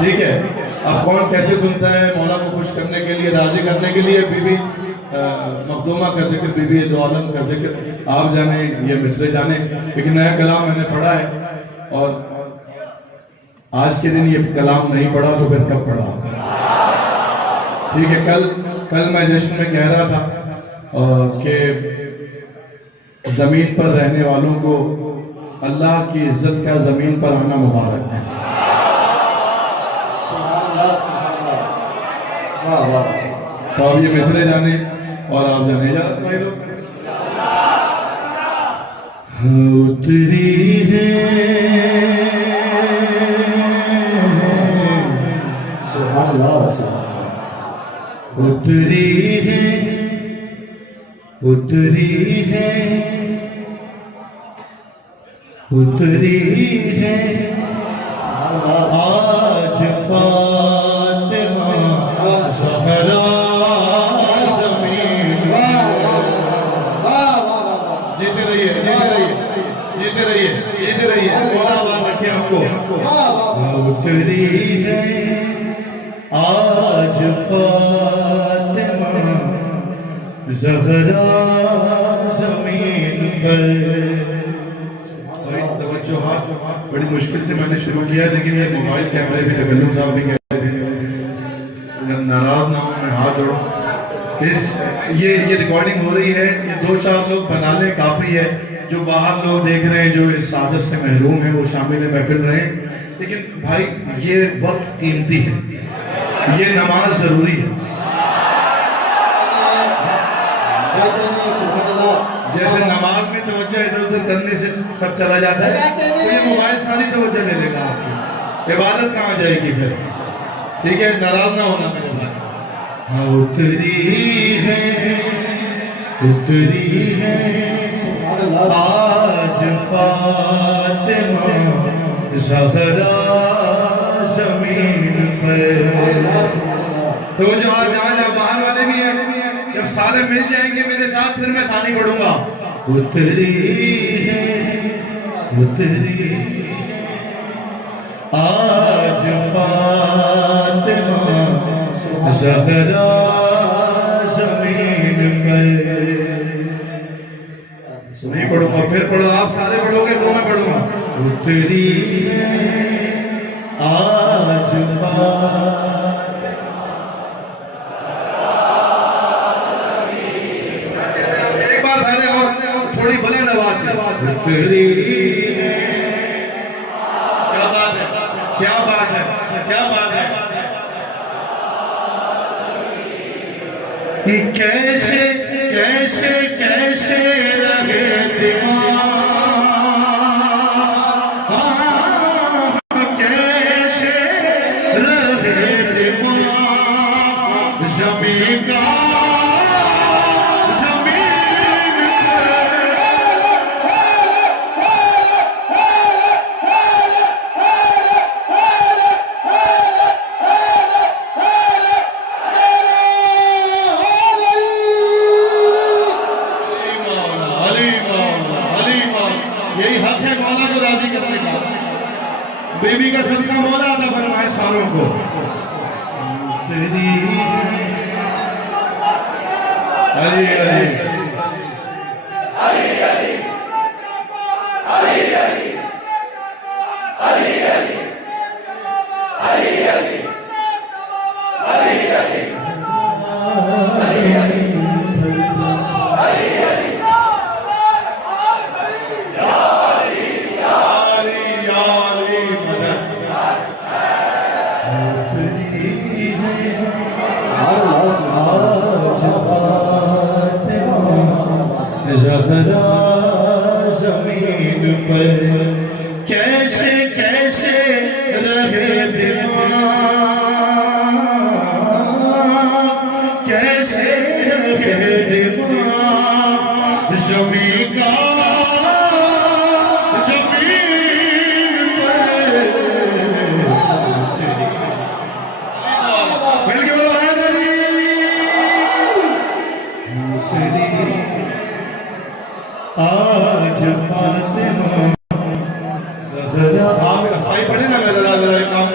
ठीक है। अब कौन कैसे सुनता है? मौला को खुश करने के लिए, राजी करने के लिए बीबी मखदूमा का जिक्र, बीबी दो आलम का जिक्र, आप जाने, ये मिसरे जाने। एक नया कलाम मैंने पढ़ा है और आज के दिन ये कलाम नहीं पढ़ा तो फिर कब पढ़ा? ठीक है। कल मैं जश्न में कह रहा था कि जमीन पर रहने वालों को अल्लाह की इज्जत का जमीन पर आना मुबारक है। तो अब ये मिसरे जाने और आप जाने इजाजत भाई लोग। उतरी है उतरी है उतरी है उतरी है आज फातिमा ज़हरा ज़मीन। जीते रहिए, जीते रहिए, जीते रहिए, जीते रहिए। मौला रखे हमको। उतरी है आज फातिमा ज़हरा ज़मीन पर। बड़ी मुश्किल से मैंने शुरू किया, लेकिन ये मोबाइल कैमरे भी तकल्लुम साहब भी कह रहे थे, अगर नाराज ना हो मैं हाथ जोड़ूं। ये रिकॉर्डिंग हो रही है, ये 2-4 लोग बना ले काफी है। जो बाहर लोग देख रहे हैं, जो इस सादत से महरूम है, वो शामिल महफिल रहे। लेकिन भाई ये वक्त कीमती है, ये नमाज जरूरी है। जैसे नमाज में तवज्जो इधर उधर करने से सब चला जाता है, तो ये मोबाइल सारी तवज्जो ले लेगा आपकी, इबादत कहाँ जाएगी फिर? ठीक है, नाराज ना होना मेरे भाई। हाँ उतरी है आज फातिमा ज़हरा ज़मीन पर। तो जो आज बाहर वाले भी हैं, जब सारे मिल जाएंगे मेरे साथ, फिर मैं सानी पढ़ूंगा। उतरी है आज फातिमा ज़हरा ज़मीन पर। नहीं पढ़ूंगा, फिर पढ़ो, आप सारे पढ़ोगे तो मैं पढ़ूंगा। उतरी आज थोड़ी बुलंद आवाज से। क्या बात है, क्या बात है, क्या बात है कि कैसे कैसे कैसे रहे दिमाग, कैसे रहे दिमाग ज़मीन का। यही हक है मौला को राजी करने का। बीबी का सदका मौला अता फरमाए सारों को। अरे अरे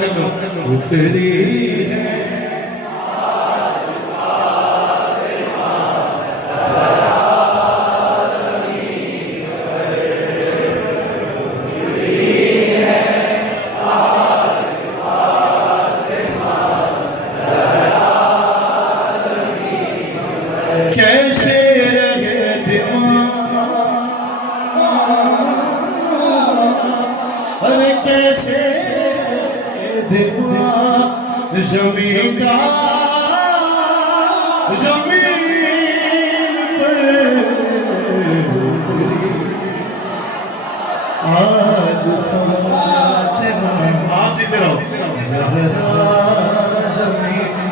कर लो। उतरी है कैसे रहे अरे कैसे दिखा जमीन का जमीन पर आज आप जीते रहो।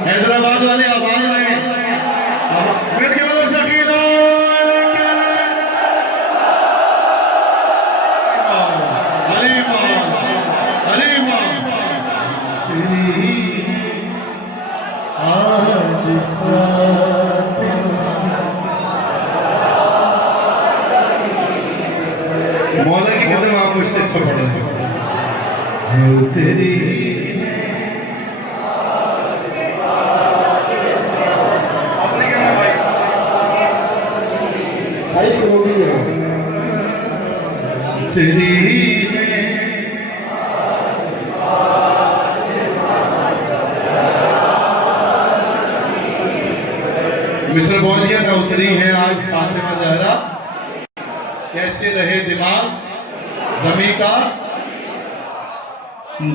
हैदराबाद वाले आवाज आए मिल के बोलो सकीना आज मौला की कसम आप मुझसे अच्छा पढ़ रहे हैं। तेरी आपने क्या भाई तेरी मिस्र बोलिया का उतरी है आज फातिमा ज़हरा। कैसे रहे दिमाग जमी का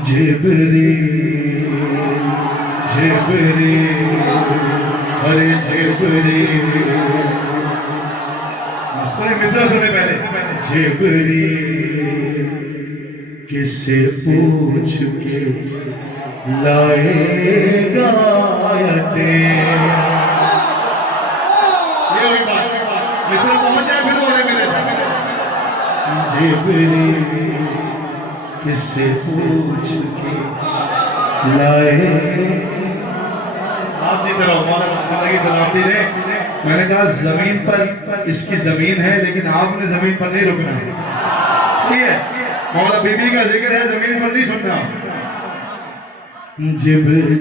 जिब्रील जिब्रील अरे जिब्रील मिस्र सुने पहले जिब्रील किससे पूछ के लाएगा मिस्र पहुंच जाए फिर बोले मिले जिब्रील किससे पूछ के लाए। आप जी तरह मौला की सलामती दे। मैंने कहा जमीन पर इसकी जमीन है लेकिन आपने जमीन पर नहीं रुकना है, ठीक है। मौला बीबी का जिक्र है, जमीन पर नहीं सुनना। जिब्रील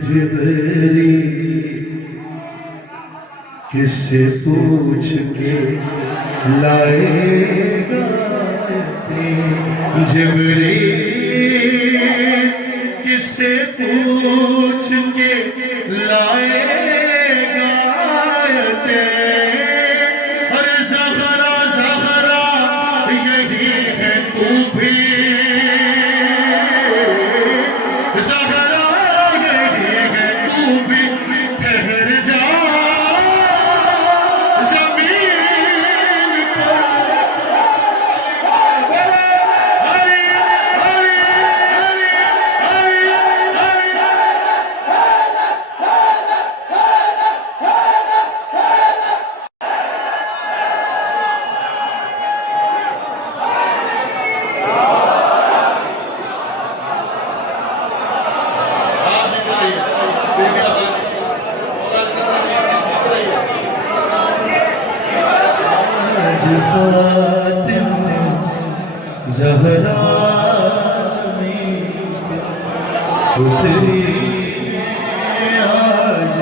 किससे पूछ के लाएगा जिब्रील किससे पूछ के लाएगा अरे ज़हरा ज़हरा यही है तू भी ज़हरा यही है तू भी ठहर जा ज़हरा उतरी आज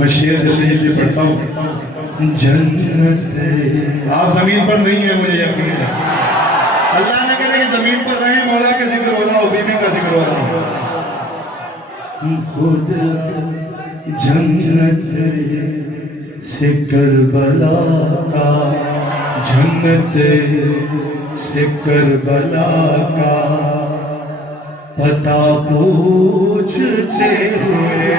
मैं शेर जल्दी जल्दी पढ़ता हूँ। जन्नत आप जमीन पर नहीं है मुझे यकीन है। अल्लाह ने कहा कि जमीन पर रहे, मौला का जिक्र हो रहा हो, बीबी का जिक्र हो रहा हो। खुदा जन्नत से करबला का जन्नत से करबला का पता पूछते हुए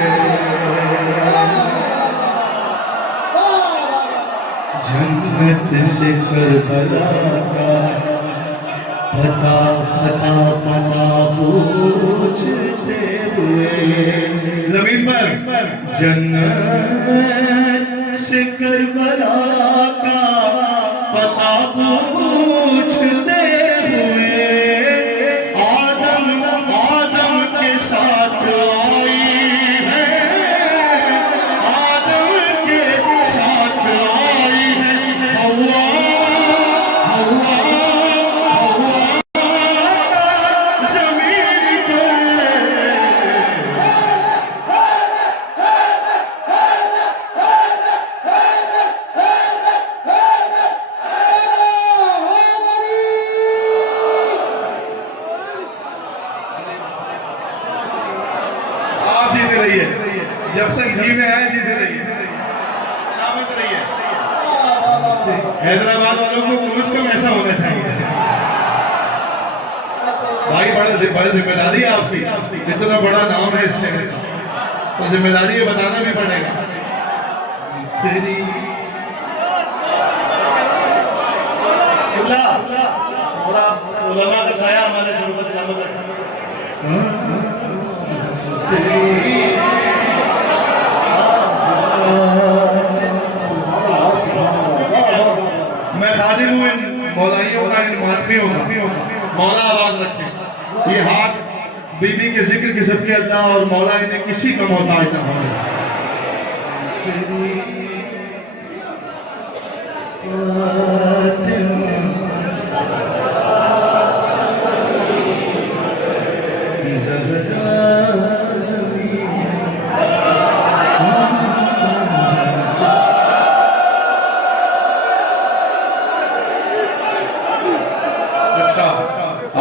जन्नत से करबला का पता पता पता पूछते हुए जमीन पर जन्नत से करबला का पता पूछते हुए आदम आदम के साथ आई है, आदम के साथ आई है हवा हैदराबाद वालों को कम से कम ऐसा होना चाहिए। भाई बड़ी जिम्मेदारी है आपकी, इतना बड़ा नाम है इस शहर का, तो जिम्मेदारी ये बताना भी पड़ेगा। तेरी पूरा उलमा का साया हमारे सर पर सलामत रखा। मैं खादिम हूँ इन मौलाइयों का, इन मानवियों का। मौला आवाज रखे, ये हाथ बीबी के जिक्र की सबके अल्लाह और मौला इन्हें किसी का मोहताज ना होने।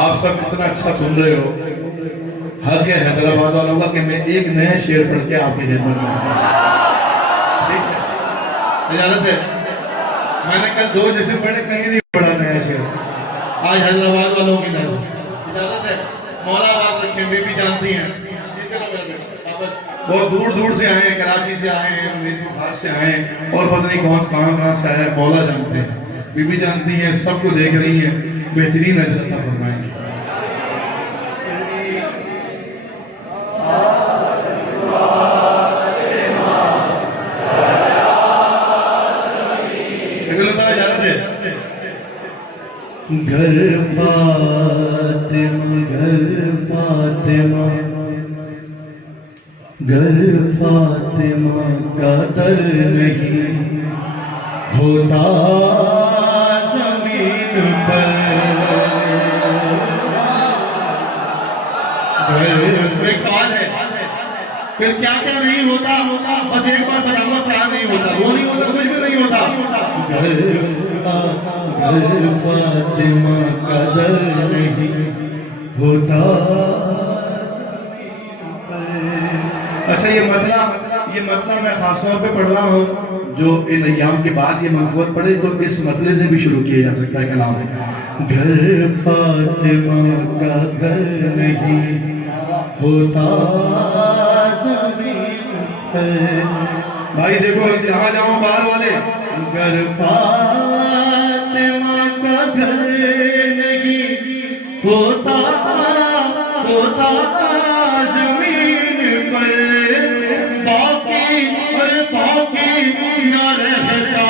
आप सब इतना अच्छा सुन रहे हो, हक है हैदराबाद वालों का कि मैं एक नया शेर पढ़ के आपकी खिदमत में, ठीक है, इजाजत है। मैंने कल 2 जैसे पढ़े, कहीं नहीं पढ़ा नया शेर, आज हैदराबाद वालों की तरफ, इजाजत है। मौला बात रखें, बीबी जानती हैं, बहुत दूर दूर से आए हैं, कराची से आए हैं, मेरी से आए हैं, और पता नहीं कौन कहाँ से आया है, मौला जानते हैं, बीबी जानती हैं, सबको देख रही हैं, बेहतरीन अजर अता फरमाएंगे। घर फातिमा, घर फातिमा, घर फातिमा का दर नहीं होता जमीन पर। एक सवाल है, फिर क्या क्या नहीं होता? बस एक बार बताओ, क्या नहीं होता? वो नहीं होता, कुछ भी नहीं होता। घर फातिमा का दर नहीं होता। अच्छा, ये मतलब मैं खासतौर पे पढ़ रहा हूँ, जो इन अय्याम के बाद ये मंसूबत पढ़े तो इस मतले से भी शुरू किया जा सकता है कलाम में। घर फातिमा का घर नहीं होता ज़मीन पर। भाई देखो, जहाँ जाओ बाहर वाले, घर फातिमा का घर नहीं होता जमीन पर। बाकी न रहता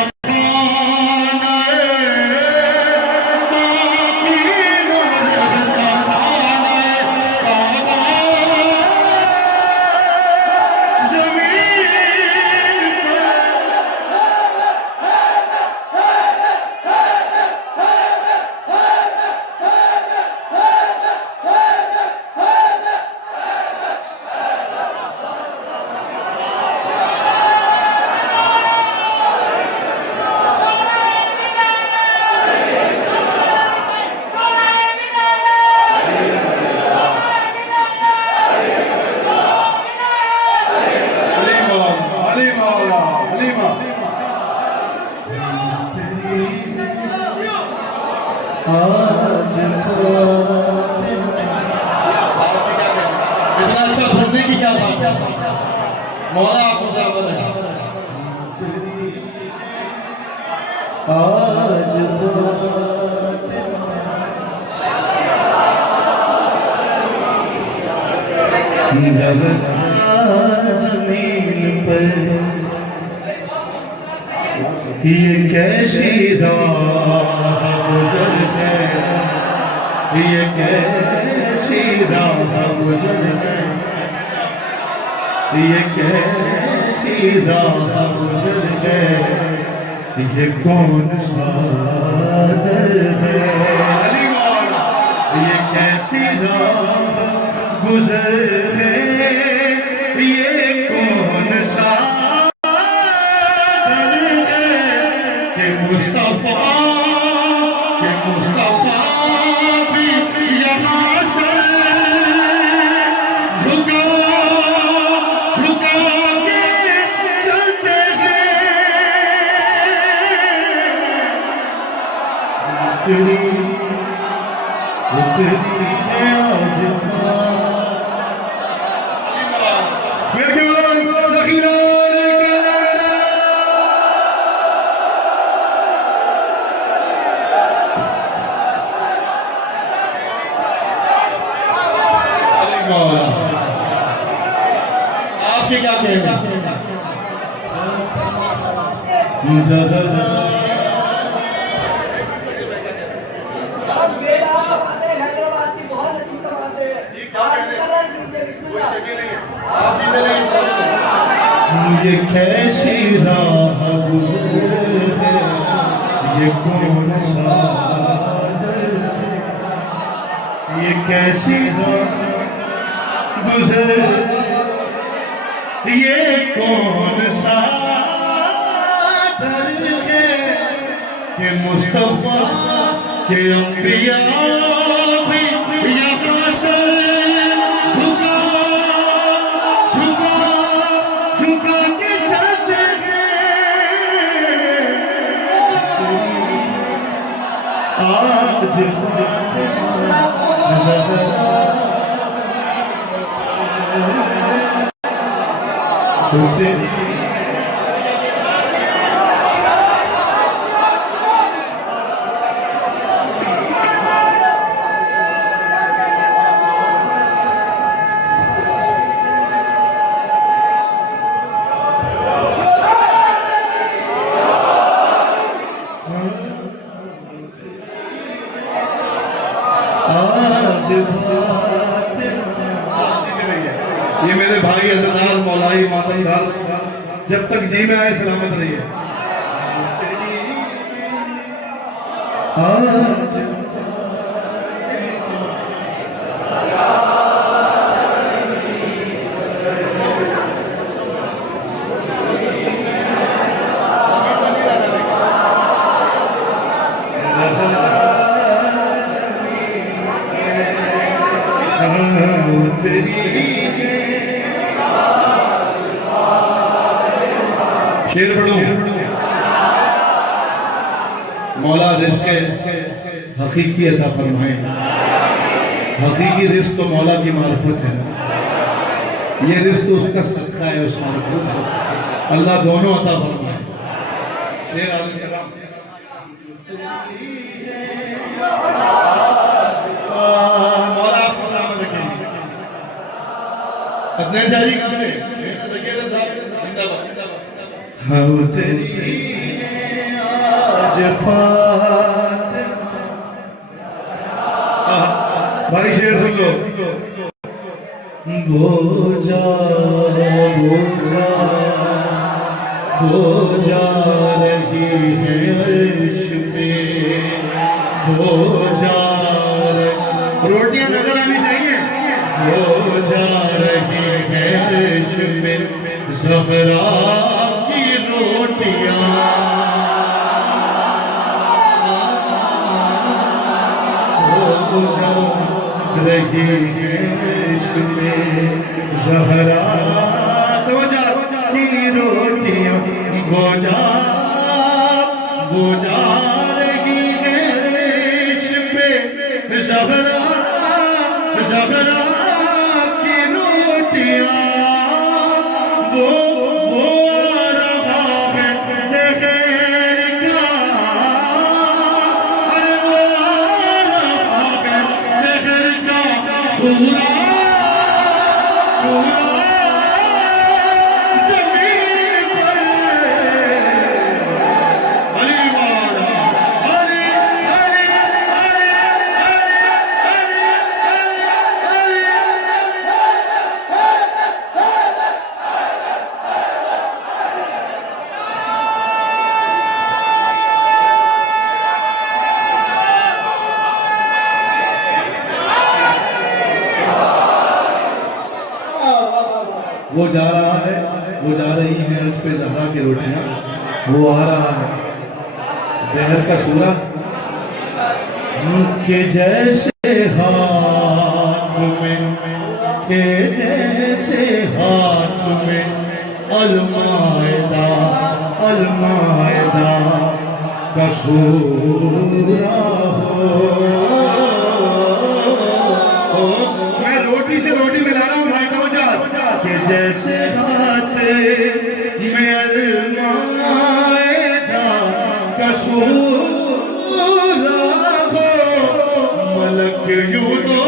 आज इतना अच्छा सुनने की क्या बात है? मौला आपको क्या बताए? आज जमीन पर ये कैसी राह गुजर है, ये कैसी राह गुजर है, ये कैसी राह गुजर है, ये कौन सा दर है। ये कैसी राह गुजर है, ये कौन सा दर है कि मुस्तफा भी यहाँ से झुका के चलते हैं। तेरी है आज फिर के वाला ज़कीरा आपके क्या कहना ये कैसी राह गुजर है, ये कौन सा ये कैसी राह गुजर, ये कौन सा दर है कि मुस्तफा के अंबिया भी यहाँ से झुका झुका झुका के चलते हैं आज ये मेरे भाई अज़दार मौलाई मातमदार जब तक जी में आए सलामत रहिए। शेर पढ़ो। मौला रिज़्क़ हकीकी अता फरमाए। हकीकी रिज़्क़ तो मौला की मारिफत है, ये रिज़्क़ तो उसका सदका है, उस मारिफत से अल्लाह दोनों अता फरमाए। शेर आगे मौला आपको सलामत रखेंगे। अपने जारी करने हम तेरी आज भाई शेर सुन लो। बोझा रही है अर्श पे, रोटियां नजर आनी चाहिए। बोझा रही है अर्श पे ज़हरा की रोटियां, रही है इसमें ज़हरा की रोटियां, बोझा रही है इसमें ज़हरा की रोटियां, वो जा रहा है, वो जा रही है उस पे ज़हरा की रोटियां, वो आ रहा है जहर का सूरा के जैसे हाथ में, के जैसे हाथ में अलमायदा कसूरा हो। मैं रोटी से रोटी मिला रहा हूँ भाई का कि जैसे हाथ में अलमाएगा कसूरा हो, मलक यूं तो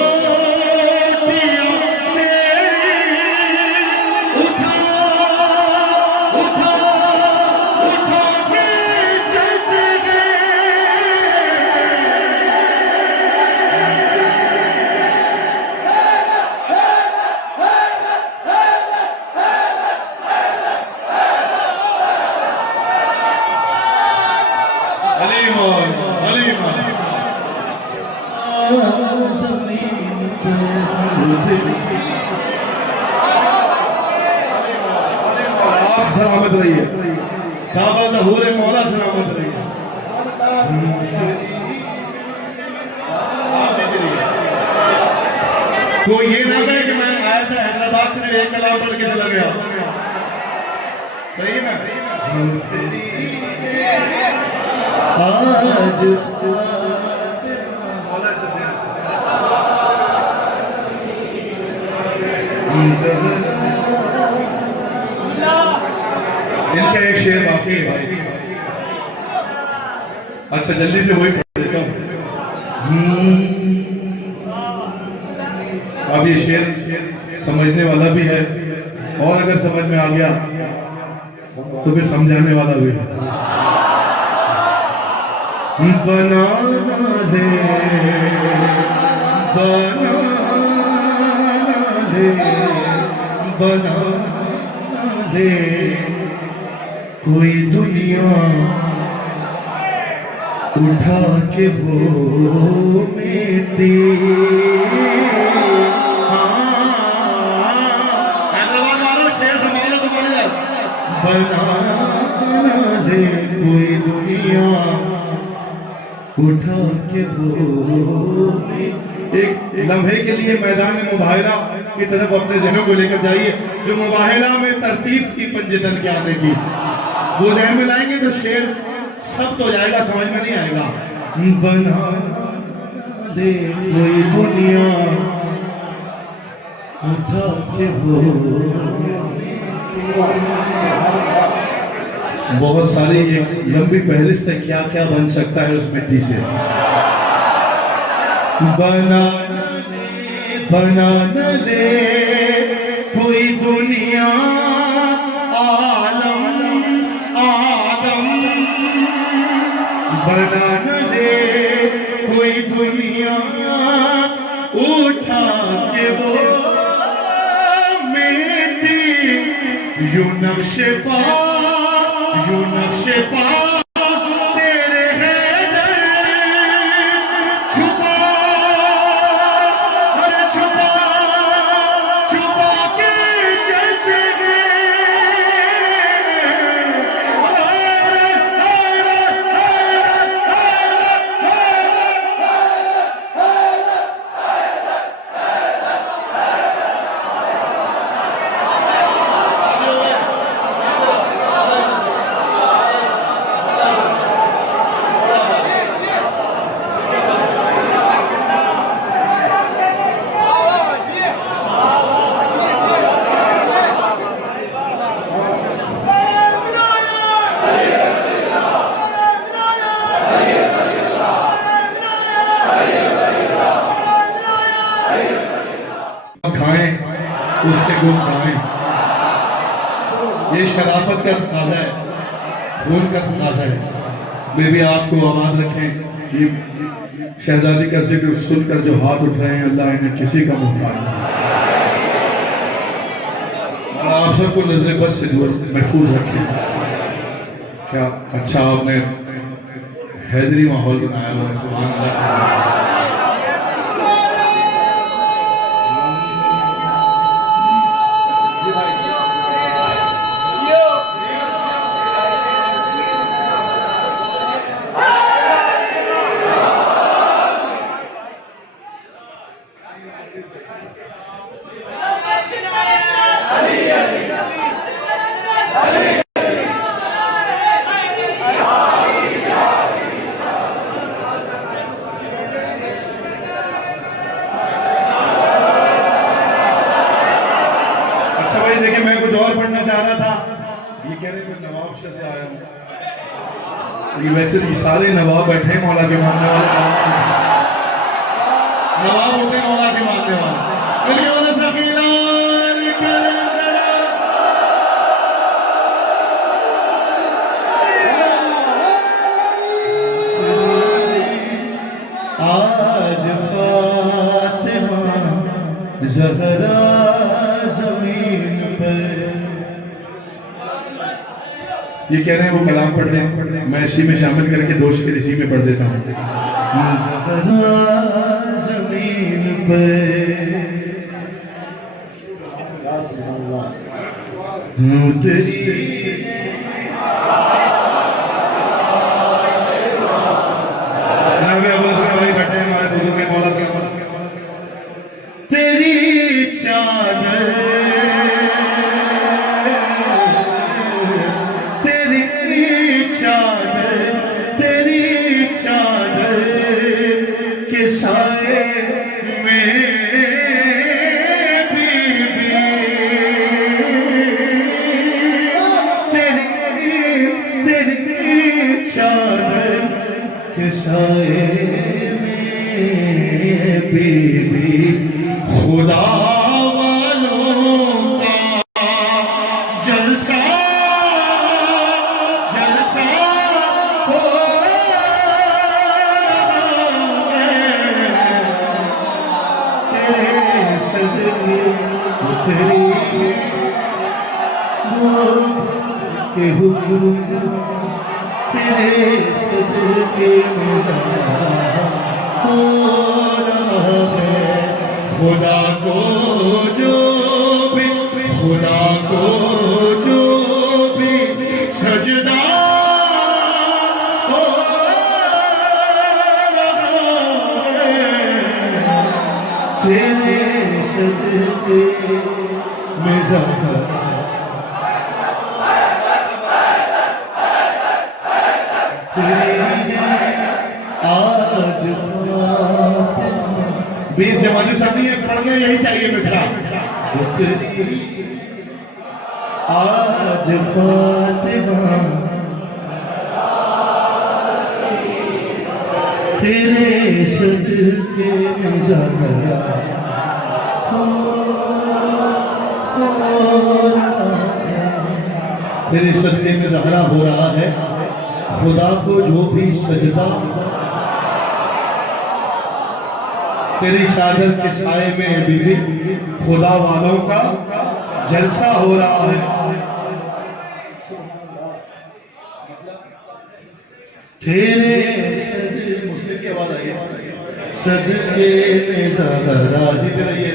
सलामत रहिए, काबा ज़हूर मौला सलामत रहिए। तो ये ना कहे कि मैं आया था हैदराबाद से एक कलाम पढ़ के चला गया, सही है ना? आज इनका एक शेर बाकी है भाई, अच्छा जल्दी से वही पढ़ देता हूँ। अब ये शेर समझने वाला भी है और अगर समझ में आ गया तो फिर समझाने वाला भी है। बनाना दे बनाना दे बनाना दे कोई दुनिया उठा के वो मेरे हैदराबाद वालों शेर संभालो तो बन जाए। बनाना दे कोई दुनिया उठा के वो एक लम्हे के लिए मैदान मुबाहिला की तरफ अपने जहनों को लेकर जाइए। जो मुबाहिला में तरतीब थी पंजतन के आने की, वो जहन में लाएंगे तो शेर सब तो जाएगा, समझ में नहीं आएगा। बना दे कोई दुनिया उठा के वो, बहुत सारी एक लंबी फहरिस्त है क्या क्या बन सकता है उस मिट्टी से। बनाना दे कोई दुनिया आलम आदम, बनाना दे कोई दुनिया उठा के वो मेरी यूं नक्शे पा तेरे हैदर छुपा के चलते खाएं उसके गुण खाएं। ये शराफत का तकाजा है, खून का तकाजा है। बेबी आपको आबाद रखें। ये शहजादी का जिक्र सुनकर जो हाथ उठ रहे हैं, अल्लाह इन्हें किसी का मुहताज नहीं। आप सबको नजर बस से महफूज रखें। क्या अच्छा आपने हैदरी माहौल बनाया हुआ है, सुभान अल्लाह। ये वैसे ये सारे नवाब बैठे हैं मौला के मानने वाले, नवाब होते हैं मौला के मानने वाले। मिलिए वाला सकीना आज फातिमा ज़हरा जमीन पर, ये कह रहे हैं वो कलाम पढ़ रहे हैं, मैं इसी में शामिल करके दोष के इसी में पढ़ देता हूँ। जमीन पर तेरी भाई बैठे हैं हमारे दोनों के मौला के, तेरी चादर के साए में बीबी, तेरी चादर के साए में बीबी, खुदा के हुक्म तेरे सदके में हो रहा है। खुदा को जो भी, खुदा को जो भी सजदा हो रहा है, तेरे सदके में आज 20 जमाने साथी है, पढ़ने यही चाहिए मित्रा। आज फातिमा तेरे सदके में ज़हरा तेरे सदके में ज़हरा हो रहा है। खुदा को जो भी सजदा तेरी चादर के साए में है बीबी, खुदा वालों का जलसा हो रहा है। तेरे मुस्लिम की आवाज आई है, सदके में ज़हरा जीत रही है।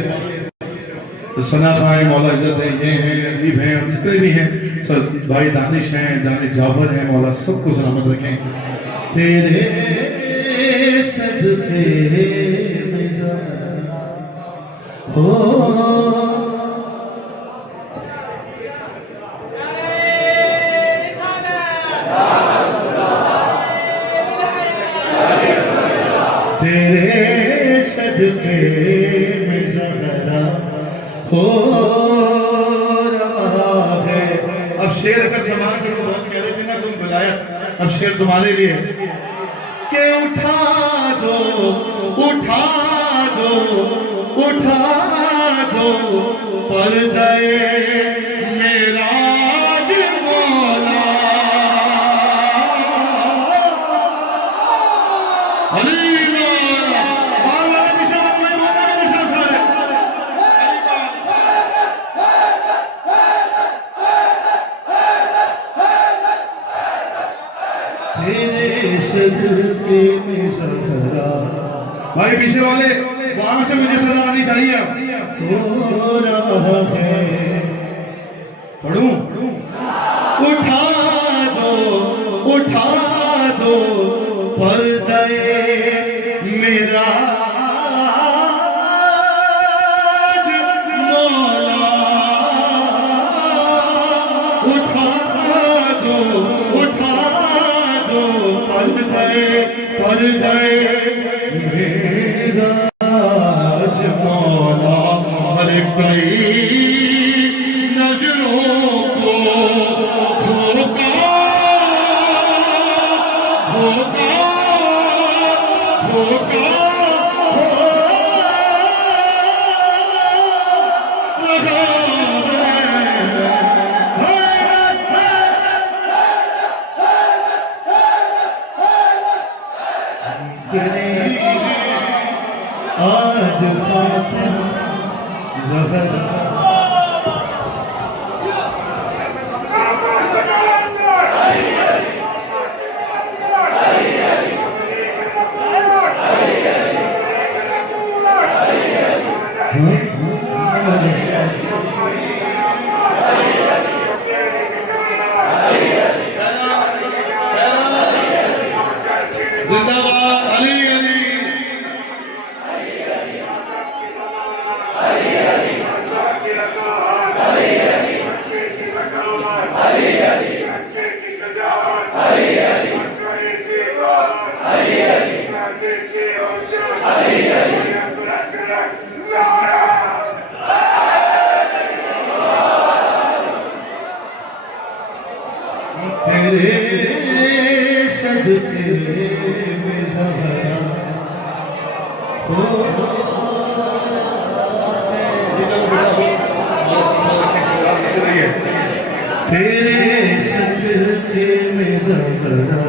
सना खाए मौला इज्जत है, ये हैं अदीब हैं, जितने भी हैं सर, भाई दानिश हैं, दानिश जाफर हैं, मौला सबको सलामत रखें। तेरे सदके में ज़हरा हो, तेरे सदके में ज़हरा हो रहा है। अब शेर अगर जमान के बहुत कह रहे थे ना तुम बुलाया, अब शेर तुम्हारे लिए के उठा दो उठा दो उठा दो पर्दे मेराज मौला, सदके में ज़हरा। भाई पीछे वाले वहां से मुझे सजा आनी चाहिए। हो रहा है, पढ़ूं? उठा दो पर्दे मेरा मौला, उठा दो पर्दे मेरा मौला, हर कई नजरों को धोखा आज फातिमा ज़हरा जिंदाबाद अली अली तेरे सदके में ज़हरा तेरे सदके में ज़हरा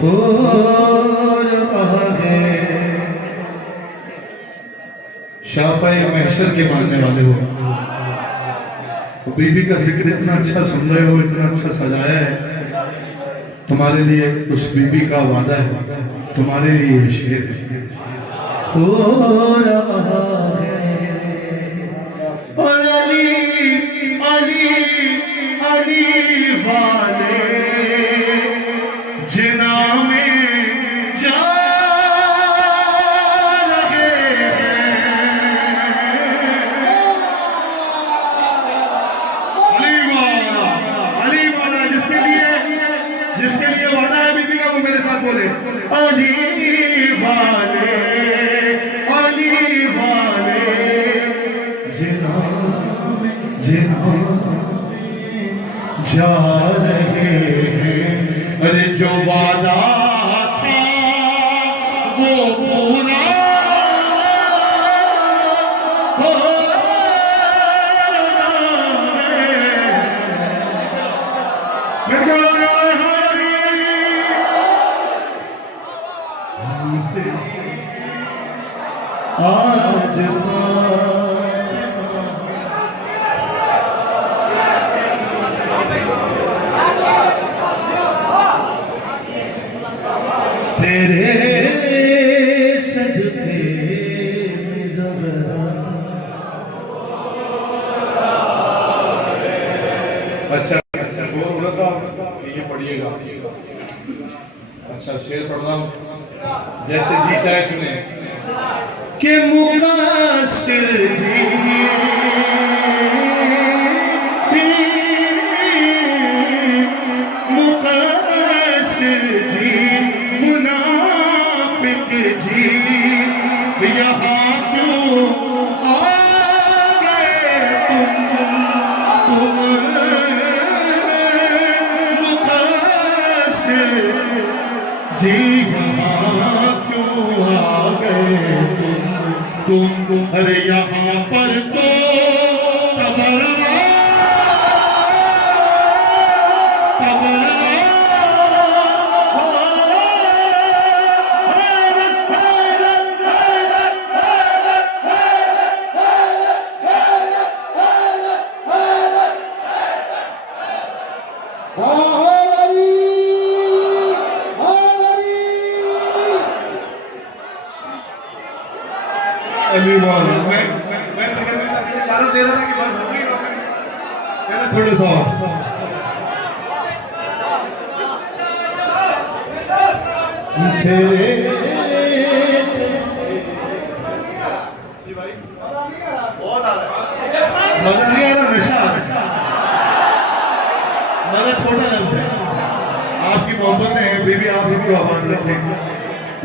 हो रहा है। शापाई महशर के मानने वाले हो, तो बीबी का जिक्र इतना अच्छा सुन रहे हो, इतना अच्छा सजाया है। तुम्हारे लिए उस बीबी का वादा है, तुम्हारे लिए शेर हो रहा है। और अली अली अली वाले जिना में जा जिसके लिए वादा है बीबी का, वो मेरे साथ बोले अली वाले जिना जा रहे हैं। अरे जो वादा था वो पूरा हो आज तेरे सदके में ज़हरा। अच्छा शोर हो रहा था, ये पढ़िएगा। अच्छा शेर पढ़ना जैसे जी चाहे चुने कि मुकासिर जी मुकासिर जी मुनाफिक जी यहाँ क्यों आ गए तुम मुकासिर जी यहाँ क्यों आ गए तुम। अरे यहाँ पर तो अली वाला मैं इजाजत दे रहा था कि बात हो गई, पहले थोड़ा सा तेरे जी भाई बहुत आ रहा है, मजा नहीं आ रहा, नशा मजा छोटा लफ्ज़ है। आपकी मोहब्बत है बीबी, आप इनको आवाज रखें,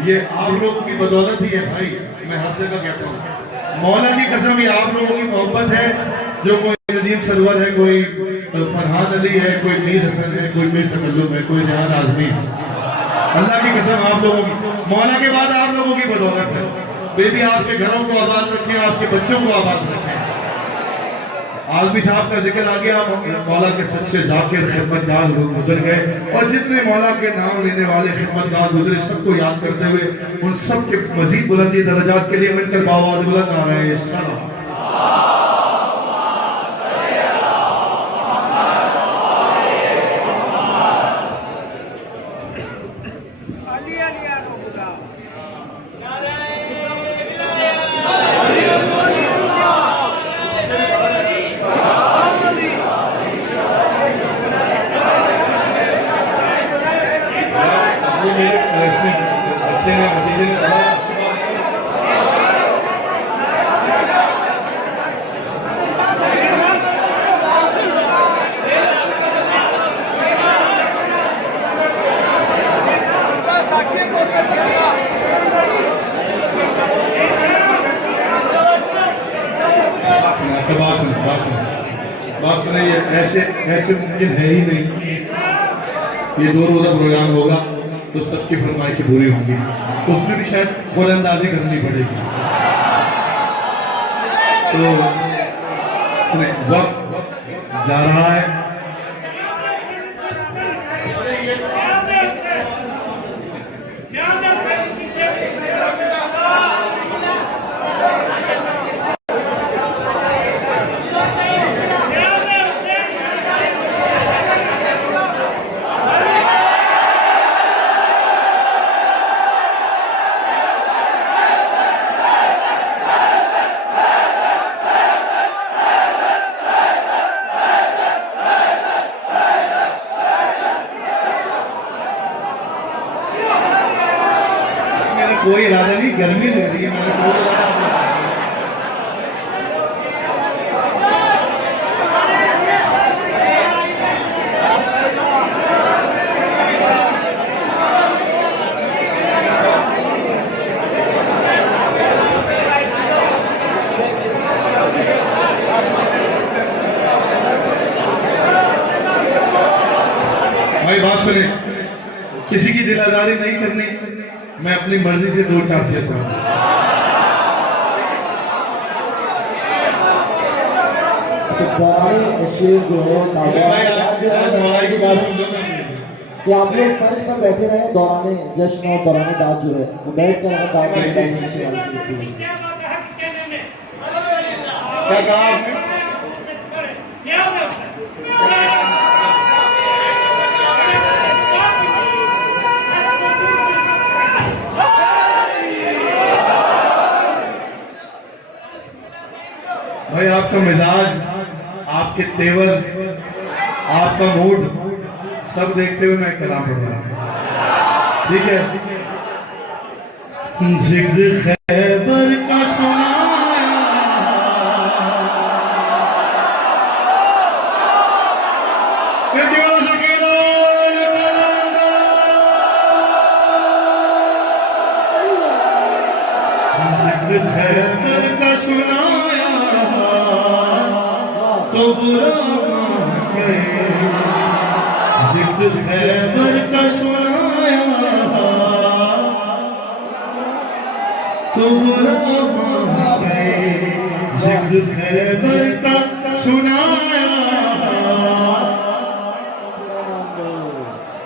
ये आप लोगों की बदौलत ही है भाई। मैं हर जगह कहता हूँ मौला की कसम, ये आप लोगों की मोहब्बत है। जो कोई नदीम सरवर है, कोई फरहान अली है, कोई मीर हसन है, कोई मीर तकल्लुम है, कोई रेहान आजमी है, अल्लाह की कसम आप लोगों की, मौला के बाद आप लोगों की बदौलत है। बेबी आपके घरों को आबाद रखें, आपके बच्चों को आबाद रखें। आलमी साहब का जिक्र आ गया, मौला के सच्चे जाकिर खिदमतगार लोग गुजर गए, और जितने मौला के नाम लेने वाले खिदमतगार गुजरे सबको याद करते हुए उन सब के मजीद बुलंदी दर्जात के लिए मिलकर बावाज़ बुलंद आ रहे हैं सलाम। बात नहीं है, ऐसे मुमकिन है ही नहीं। ये 2 रोजा प्रोग्राम होगा तो सबकी फरमाइशें पूरी होंगी, तो उसमें भी शायद गोलंदाजी करनी पड़ेगी। तो वक्त जा रहा है, कोई इरादा नहीं, गर्मी लग रही है, मैंने कोई इरादा भाई बात सुने, किसी की दिल आजारी नहीं करनी, मैं अपनी मर्जी से 2-4 चीज हूँ। शेर जो है कि आप लोग फर्श पर बैठे रहे दौराने जश्न और दौराने दाद जो है वो बैठ कर क्या कहा आपने? भाई आपका मिजाज, आपके तेवर, आपका मूड सब देखते हुए मैं कलाम पढ़ रहा हूं, ठीक है? जिक्र खैबर का सुनाया, जिक्र खैबर का सुनाया तो बुरा मान गए, जिक्र खैबर का सुनाया तो बुरा मान गए, जिक्र खैबर का सुनाया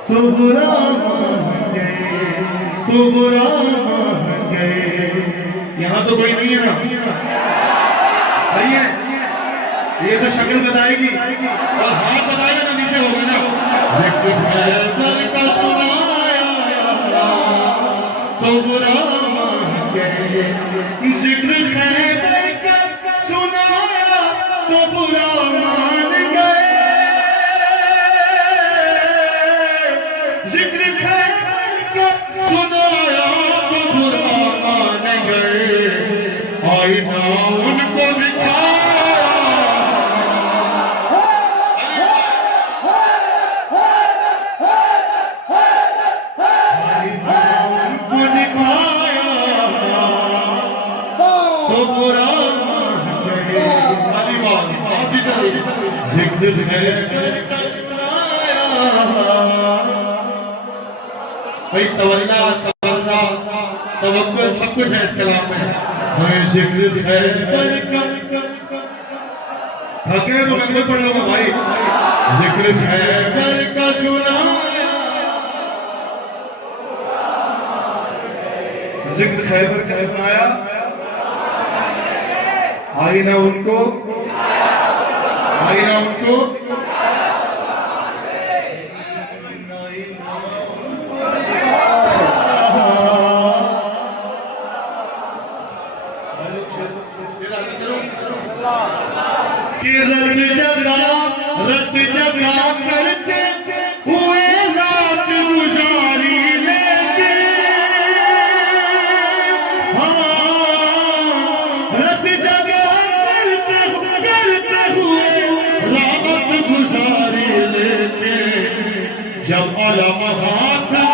तो बुरा मान गए, तो बुरा मान गए। यहाँ तो कोई नहीं है ना, सही है? ये तो शक्ल बताएगी और हाथ बताएगा तो नीचे होगा ना। जिक्र खैबर का सुनाया तो बुरा मान गए, जिक्र खैबर का सुनाया तो बुरा मान गए, जिक्र खैबर का सुनाया तो बुरा मान गए। आईना उनको दिखाया, जिक्र खैबर का सुनाया भाई तवल्ला तवल्ला तवक्कुल सब कुछ है इस कलाम में। हमें जिक्र खैबर का थके तो मैं खुद पढ़ लूंगा भाई। जिक्र खैबर का सुनाया, जिक्र खैबर का सुनाया, आई ना उनको, आई ना उनको, कि रत जगा करते हुए रात गुजारी लेके, रत जगा करते हुए रात गुजारी लेके, जब अलम हाथ में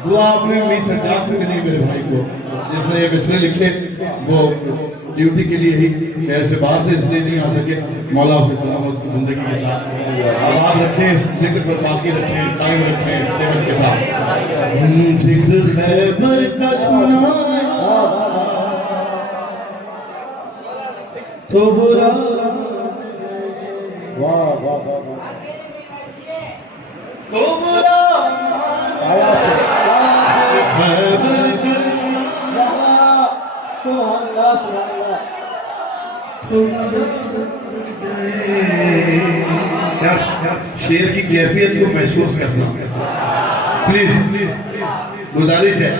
दुआ आपने उम्मीद सजाद के लिए मेरे भाई को, जिसने ये मिसरे लिखे वो ड्यूटी के लिए ही शहर से बाहर थे इसलिए नहीं आ सके। मौला उसे सलामत जिंदगी के साथ आबाद रखें, जिक्र पर बाकी रखें, कायम रखें सेहत के साथ। जिक्र खैबर का सुनाया तो बुरा, वाह वाह वाह वाह, तो बुरा खैबर का सुभान अल्लाह सुभान अल्लाह। यार शेर की कैफियत को महसूस करना प्लीज, गुजारिश है।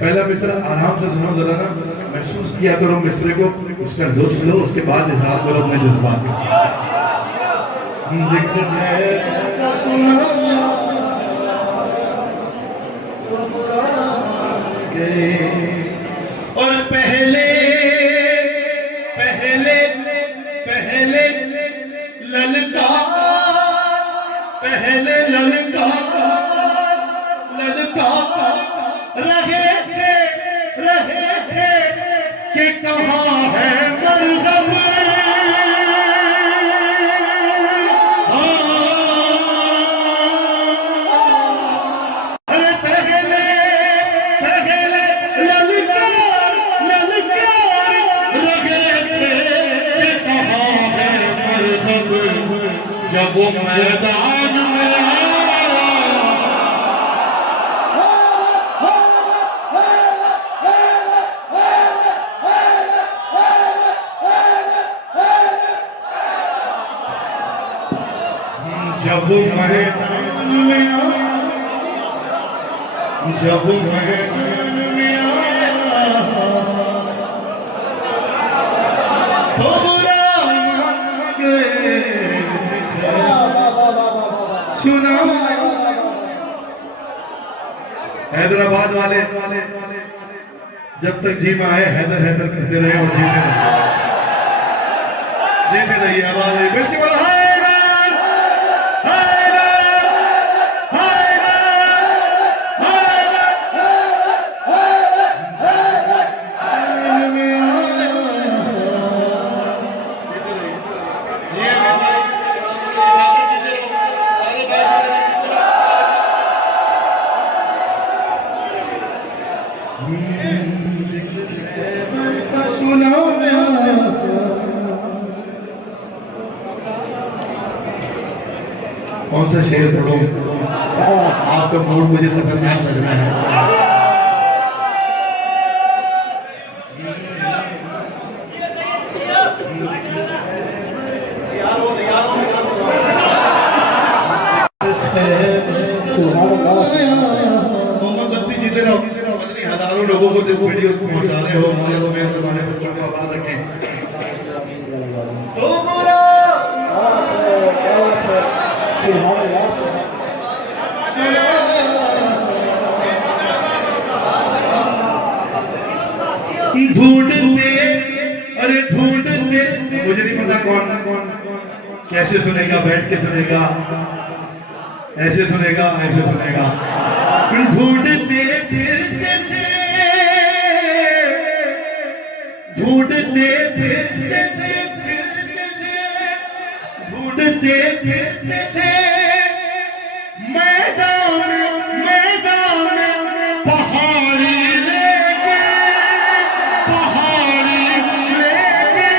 पहला मिसरा आराम से सुनो जरा ना, महसूस किया करो मिसरे को, उसका लुत्फ लो, उसके बाद हिसाब करो अपने जज्बात। और पहले पहले पहले ललका, पहले ललका ललका रहे थे कि कहाँ है मरहब, जब वो मैदान में जब मैदान में जब मैदान में आया तो बुरा मांगे सुना। हैदराबाद वाले जब तक जी में आए हैदर हैदर करते रहे और जीते रहिए आवाज बिल्कुल बोला कौन सा शेर पढ़ो? आपका मूड मुझे खतरनाक लग रहा है। लोगों को जो वीडियो पहुंचा रहे हो, मौला को मैं तुम्हारे बच्चों को आबाद रखें। तो बुरा ढूंढते, अरे ढूंढते, मुझे नहीं पता कौन कैसे सुनेगा, बैठ के सुनेगा, ऐसे सुनेगा, ऐसे सुनेगा। ढूंढते फिरते थे, ढूंढते फिरते थे, ढूंढते फिरते थे, मैदान मैदान पहाड़ी लेके, पहाड़ी लेके,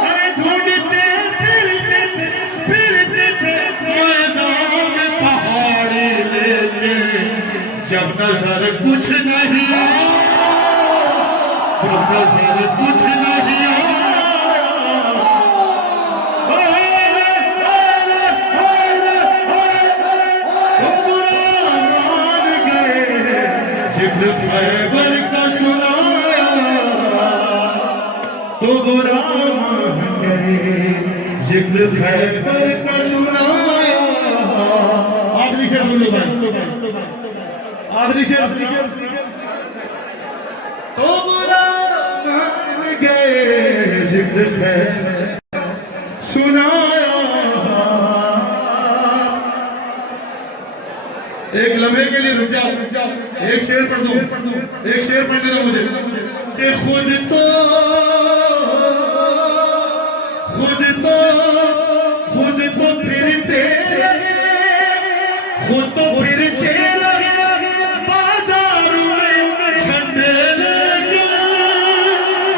अरे ढूंढते फिरते थे, फिरते थे, मैदान पहाड़ी लेके, जब नजर कुछ नहीं, जब नजर कुछ नहीं खैबर का सुनाया तो बुरा मान गए, जिक्र खैबर का सुनाया। आखिरी शेर बोलो भाई, आखिरी शेर, तो बुरा मान गए, जिक्र खैबर सुनाया। एक लम्हे के लिए रुक जाओ, एक शेर पढ़ दो, एक शेर पढ़ देना मुझे कि खुद तो फिरते रहे, खुद तो फिरते रहे, बाजारों में झंडे लेकर,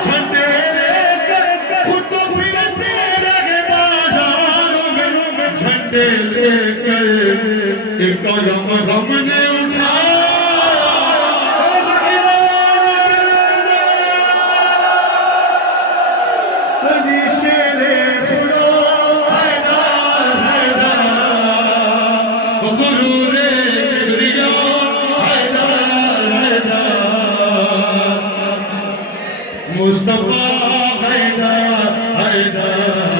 झंडे लेकर, खुद तो फिरते रहे, बाजारों में झंडे लेकर, एक कदम हमने उठाया, शेरे सुनो, हैदर हैदर, गुरूरे किबरिया, हैदर हैदर, मुस्तफा हैदर हैदर।